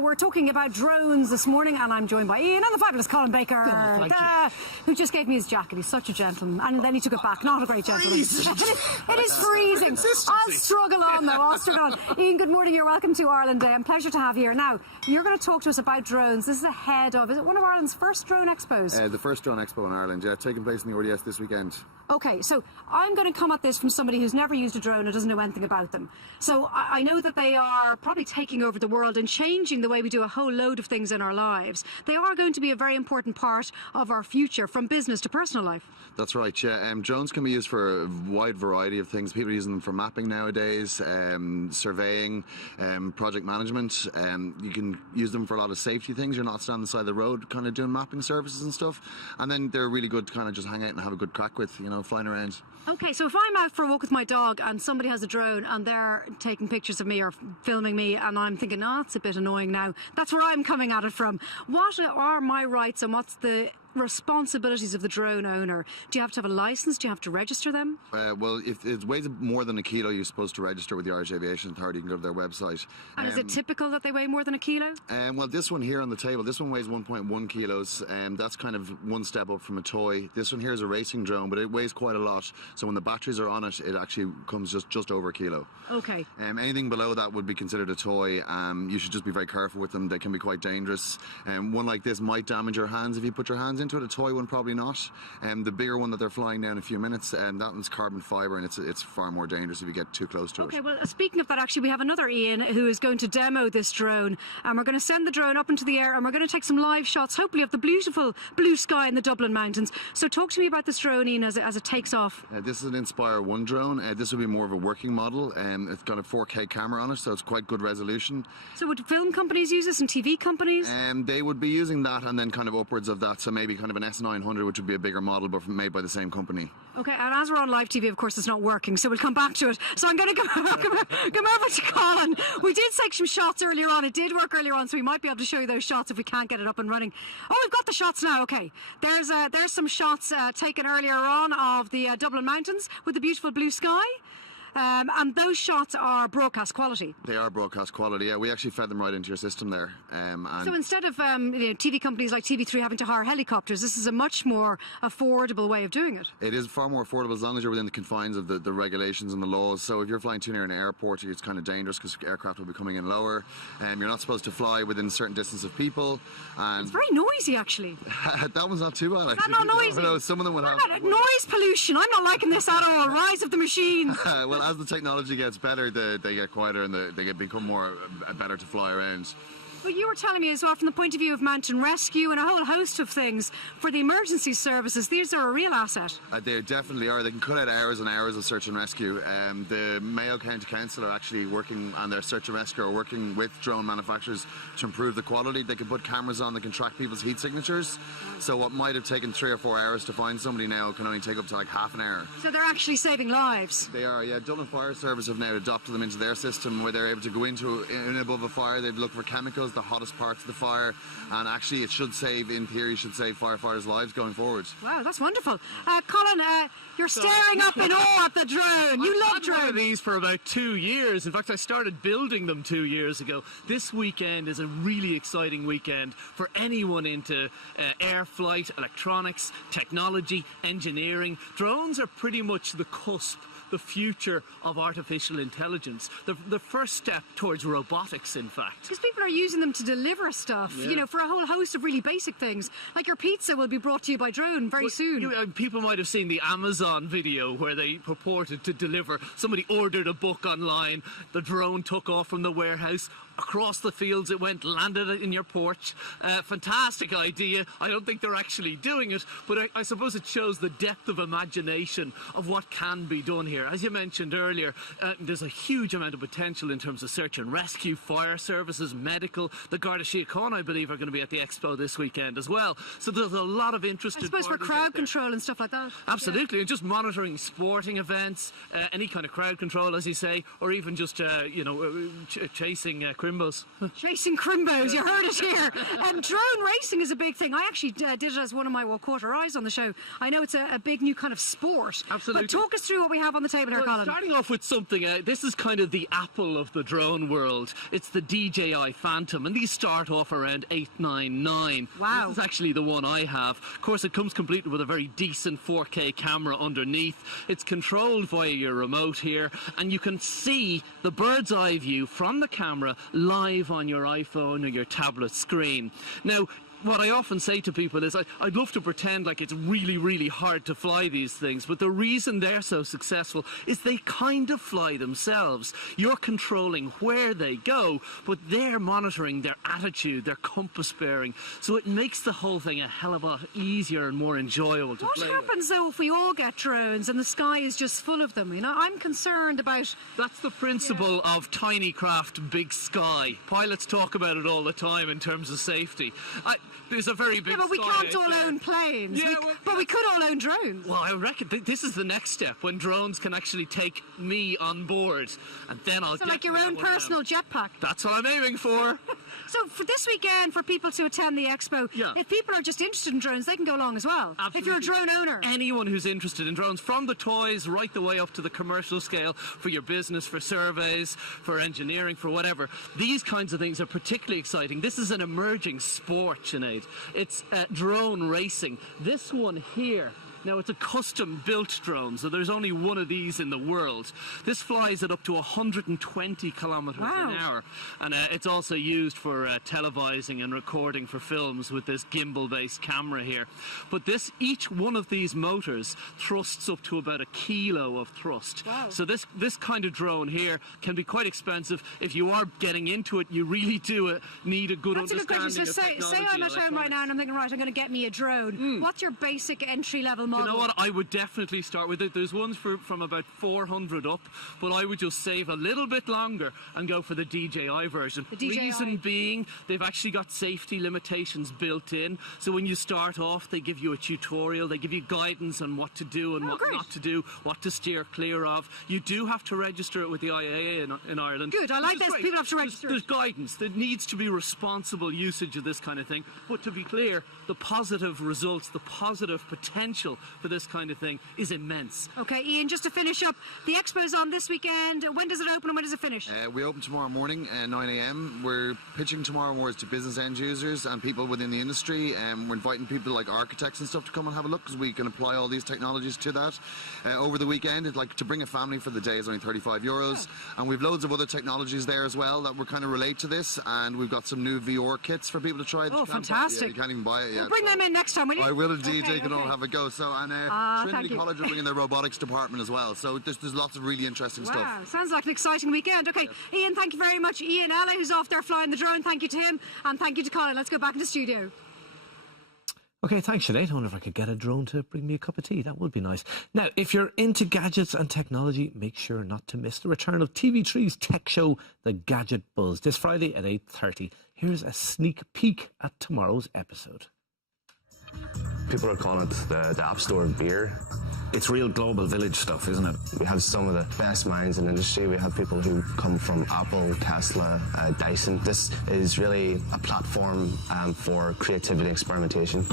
We're talking about drones this morning, and I'm joined by Ian and the fabulous Colin Baker, who just gave me his jacket. He's such a gentleman, and then he took it back. Not a great gentleman. It is freezing. I'll struggle on, though. I'll struggle on. Ian, good morning. You're welcome to Ireland Day. Pleasure to have you here. Now, you're going to talk to us about drones. This is ahead of, is it one of Ireland's first drone expos? The first drone expo in Ireland, yeah, taking place in the RDS this weekend. Okay, so I'm going to come at this from somebody who's never used a drone and doesn't know anything about them. So I know that they are probably taking over the world and changing the way we do a whole load of things in our lives. They are going to be a very important part of our future, from business to personal life. That's right, yeah. Drones can be used for a wide variety of things. People are using them for mapping nowadays, surveying, project management. You can use them for a lot of safety things. You're not standing on the side of the road kind of doing mapping services and stuff. And then they're really good to kind of just hang out and have a good crack with, you know, flying around. Okay, so if I'm out for a walk with my dog and somebody has a drone and they're taking pictures of me or filming me and I'm thinking, oh, it's a bit annoying now, that's where I'm coming at it from. What are my rights and what's the responsibilities of the drone owner? Do you have to have a license? Do you have to register them? Well, if it weighs more than a kilo, you're supposed to register with the Irish Aviation Authority. You can go to their website. And is it typical that they weigh more than a kilo? Well, this one here on the table, this one weighs 1.1 kilos. That's kind of one step up from a toy. This one here is a racing drone, but it weighs quite a lot. So when the batteries are on it, it actually comes just over a kilo. Okay. Anything below that would be considered a toy. You should just be very careful with them. They can be quite dangerous. One like this might damage your hands if you put your hands into it. A toy one probably not. The bigger one that they're flying now in a few minutes, that one's carbon fibre, and it's far more dangerous if you get too close to it. Okay, well, speaking of that, actually, we have another Ian who is going to demo this drone, and we're going to send the drone up into the air, and we're going to take some live shots, hopefully, of the beautiful blue sky in the Dublin mountains. So talk to me about this drone, Ian, as it takes off. This is an Inspire 1 drone. This will be more of a working model. It's got a 4K camera on it, so it's quite good resolution. So would film companies use this and TV companies? They would be using that and then kind of upwards of that, so maybe kind of an S900, which would be a bigger model, but made by the same company. Okay, and as we're on live TV, of course, it's not working, so we'll come back to it. So I'm going to come over to Colin. We did take some shots earlier on. It did work earlier on, so we might be able to show you those shots if we can't get it up and running. Oh, we've got the shots now. Okay, there's some shots taken earlier on of the Dublin mountains with the beautiful blue sky. And those shots are broadcast quality. They are broadcast quality, yeah. We actually fed them right into your system there. So instead of TV companies like TV3 having to hire helicopters, this is a much more affordable way of doing it. It is far more affordable as long as you're within the confines of the regulations and the laws. So if you're flying too near an airport, it's kind of dangerous because aircraft will be coming in lower. You're not supposed to fly within a certain distance of people. And it's very noisy, actually. That one's not too bad, actually. Is that not noisy? No, some of them will have noise pollution. I'm not liking this at all. Rise of the machines. Well, as the technology gets better, they get quieter and they become more better to fly around. But you were telling me as well, from the point of view of mountain rescue and a whole host of things, for the emergency services, these are a real asset. They definitely are. They can cut out hours and hours of search and rescue. The Mayo County Council are actually working on their search and rescue, are working with drone manufacturers to improve the quality. They can put cameras on that can track people's heat signatures. So what might have taken 3 or 4 hours to find somebody now can only take up to like half an hour. So they're actually saving lives. They are, yeah. Dublin Fire Service have now adopted them into their system where they're able to go in above a fire. They'd look for chemicals, the hottest parts of the fire, and actually it should save, in theory, should save firefighters' lives going forward. Wow, that's wonderful. Colin, you're staring up in awe at the drone. You love drones. I've had one of these for about 2 years. In fact, I started building them 2 years ago. This weekend is a really exciting weekend for anyone into air flight, electronics, technology, engineering. Drones are pretty much the cusp, the future of artificial intelligence, the first step towards robotics, in fact. Because people are using them to deliver stuff, you know, for a whole host of really basic things. Like your pizza will be brought to you by drone very soon. People might have seen the Amazon video where they purported to deliver. Somebody ordered a book online, the drone took off from the warehouse, across the fields it went, landed in your porch. Fantastic idea. I don't think they're actually doing it, but I suppose it shows the depth of imagination of what can be done here. As you mentioned earlier, there's a huge amount of potential in terms of search and rescue, fire services, medical. The Garda Síochána, I believe, are going to be at the Expo this weekend as well. So there's a lot of interested parties. I suppose for crowd control and stuff like that. Absolutely, and just monitoring sporting events, any kind of crowd control, as you say, or even just chasing criminals crimbos. Chasing crimbos, you heard it here. Drone racing is a big thing. I actually did it as one of my quarter eyes on the show. I know it's a big new kind of sport. Absolutely. But talk us through what we have on the table here, Colin. Starting off with something, this is kind of the Apple of the drone world. It's the DJI Phantom, and these start off around $899. Wow. This is actually the one I have. Of course, it comes complete with a very decent 4K camera underneath. It's controlled via your remote here, and you can see the bird's eye view from the camera live on your iPhone or your tablet screen. Now, what I often say to people is I'd love to pretend like it's really, really hard to fly these things, but the reason they're so successful is they kind of fly themselves. You're controlling where they go, but they're monitoring their attitude, their compass bearing, so it makes the whole thing a hell of a lot easier and more enjoyable to play What happens, though, if we all get drones and the sky is just full of them? You know, I'm concerned about... That's the principle of tiny craft, big sky. Pilots talk about it all the time in terms of safety. There's a very big... Yeah, but we can't all own planes. Yeah, but we could all own drones. Well, I reckon this is the next step, when drones can actually take me on board, and then I'll So get like your own personal jetpack. That's what I'm aiming for. So for this weekend, for people to attend the Expo, if people are just interested in drones, they can go along as well. Absolutely. If you're a drone owner. Anyone who's interested in drones, from the toys right the way up to the commercial scale, for your business, for surveys, for engineering, for whatever. These kinds of things are particularly exciting. This is an emerging sport, Sinead. It's drone racing. This one here. Now, it's a custom-built drone, so there's only one of these in the world. This flies at up to 120 kilometres an hour, and it's also used for televising and recording for films with this gimbal-based camera here. But each one of these motors thrusts up to about 1 kilo of thrust. Wow. So this kind of drone here can be quite expensive. If you are getting into it, you really do need a good That's understanding a good question. So say I'm at home right now and I'm thinking, right, I'm going to get me a drone. What's your basic entry-level model? You know what? I would definitely start with it. There's ones from about 400 up, but I would just save a little bit longer and go for the DJI version. The DJI. Reason being, they've actually got safety limitations built in. So when you start off, they give you a tutorial, they give you guidance on what to do and what not to do, what to steer clear of. You do have to register it with the IAA in Ireland. Good, I like this. People have to register. There's guidance. There needs to be responsible usage of this kind of thing. But to be clear, the positive results, the positive potential for this kind of thing is immense. Okay, Ian, just to finish up, the Expo's on this weekend. When does it open and when does it finish? We open tomorrow morning at 9 a.m. We're pitching tomorrow more to business end users and people within the industry. We're inviting people like architects and stuff to come and have a look, because we can apply all these technologies to that. Over the weekend, to bring a family for the day is only €35. And we've loads of other technologies there as well that were kind of relate to this. And we've got some new VR kits for people to try. Oh, fantastic. You can't even buy it yet. We'll bring them in next time, will you? I will indeed. They can all have a go. So, and Trinity College are bringing their robotics department as well. So there's lots of really interesting stuff. Wow, sounds like an exciting weekend. Okay, Ian, thank you very much. Ian Ella, who's off there flying the drone, thank you to him, and thank you to Colin. Let's go back in the studio. Okay, thanks, Sinead. I wonder if I could get a drone to bring me a cup of tea. That would be nice. Now, if you're into gadgets and technology, make sure not to miss the return of TV3's tech show, The Gadget Buzz, this Friday at 8:30. Here's a sneak peek at tomorrow's episode. People are calling it the App Store of beer. It's real global village stuff, isn't it? We have some of the best minds in the industry. We have people who come from Apple, Tesla, Dyson. This is really a platform for creativity and experimentation.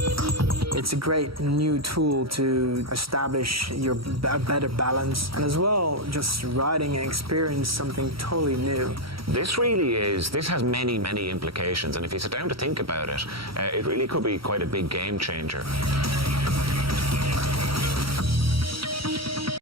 It's a great new tool to establish your better balance, and as well, just riding and experience something totally new. This has many, many implications, and if you sit down to think about it, it really could be quite a big game changer.